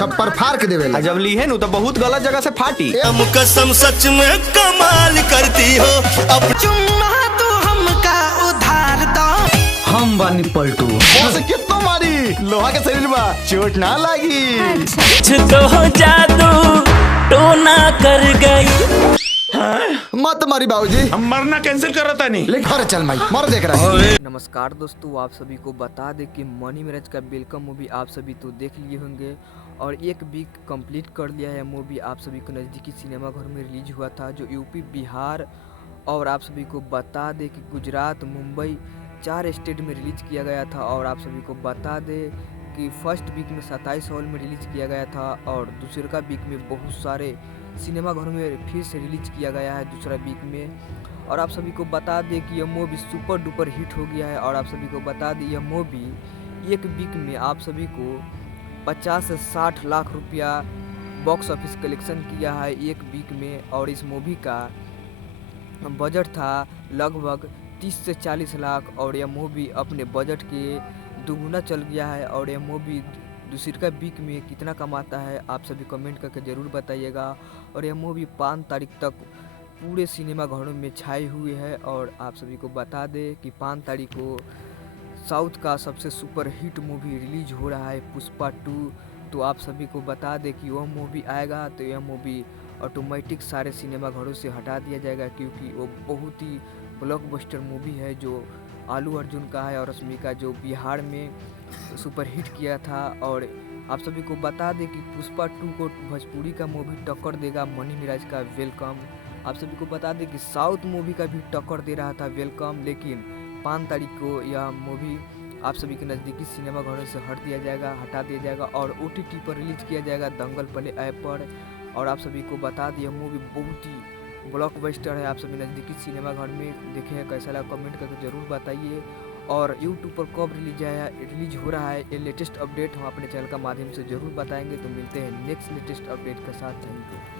छप्पर फाड़ के देवेला। जब ली है नु तो बहुत गलत जगह से फाटी। हम कसम सच में कमाल करती हो। अब चुम्मा तू हमका उधार दो। हम बानी पलटू। से कितना मारी लोहा के शरीर बा चोट ना लागी। कुछ तो जादू टोना कर गई। मत मारी बाबूजी, हम मरना कैंसिल कर रहा नहीं। ले घर चल माई मर देख रहा है। नमस्कार दोस्तों, आप सभी को बता दें कि मनी मिराज का वेलकम मूवी आप सभी तो देख लिए होंगे और एक वीक कंप्लीट कर लिया है। मूवी आप सभी को नज़दीकी सिनेमा घर में रिलीज हुआ था, जो यूपी, बिहार और आप सभी को बता दें कि गुजरात, मुंबई 4 स्टेट में रिलीज किया गया था। और आप सभी को बता दें कि फर्स्ट वीक में 27 हॉल में रिलीज किया गया था और दूसरा वीक में बहुत सारे सिनेमा घरों में फिर से रिलीज किया गया है दूसरा वीक में। और आप सभी को बता दें कि यह मूवी सुपर डुपर हिट हो गया है। और आप सभी को बता दें यह मूवी एक वीक में आप सभी को 50 से 60 लाख रुपया बॉक्स ऑफिस कलेक्शन किया है एक वीक में। और इस मूवी का बजट था लगभग 30 से 40 लाख और यह मूवी अपने बजट के दुगुना चल गया है। और यह मूवी दूसरा वीक में कितना कमाता है आप सभी कमेंट करके ज़रूर बताइएगा। और यह मूवी 5 तारीख तक पूरे सिनेमा घरों में छाई हुई है। और आप सभी को बता दें कि 5 तारीख को साउथ का सबसे सुपर हिट मूवी रिलीज हो रहा है पुष्पा 2। तो आप सभी को बता दें कि वह मूवी आएगा तो यह मूवी ऑटोमेटिक सारे सिनेमा घरों से हटा दिया जाएगा, क्योंकि वो बहुत ही ब्लॉकबस्टर मूवी है जो आलू अर्जुन का है और रश्मिका जो बिहार में सुपर हिट किया था। और आप सभी को बता दें कि पुष्पा 2 को भोजपुरी का मूवी टक्कर देगा मनी मिराज का वेलकम। आप सभी को बता दें कि साउथ मूवी का भी टक्कर दे रहा था वेलकम, लेकिन 5 तारीख को यह मूवी आप सभी के नज़दीकी सिनेमा घरों से हटा दिया जाएगा और OTT पर रिलीज किया जाएगा दंगल प्ले ऐप पर। और आप सभी को बता दें यह मूवी बहुत ही ब्लॉकबस्टर है। आप सभी नज़दीकी सिनेमा घर में देखे हैं, कैसा लगा कमेंट करके ज़रूर बताइए। और यूट्यूब पर कब रिलीज हो रहा है ये लेटेस्ट अपडेट हम अपने चैनल का माध्यम से ज़रूर बताएंगे। तो मिलते हैं नेक्स्ट लेटेस्ट अपडेट के साथ। Thank you.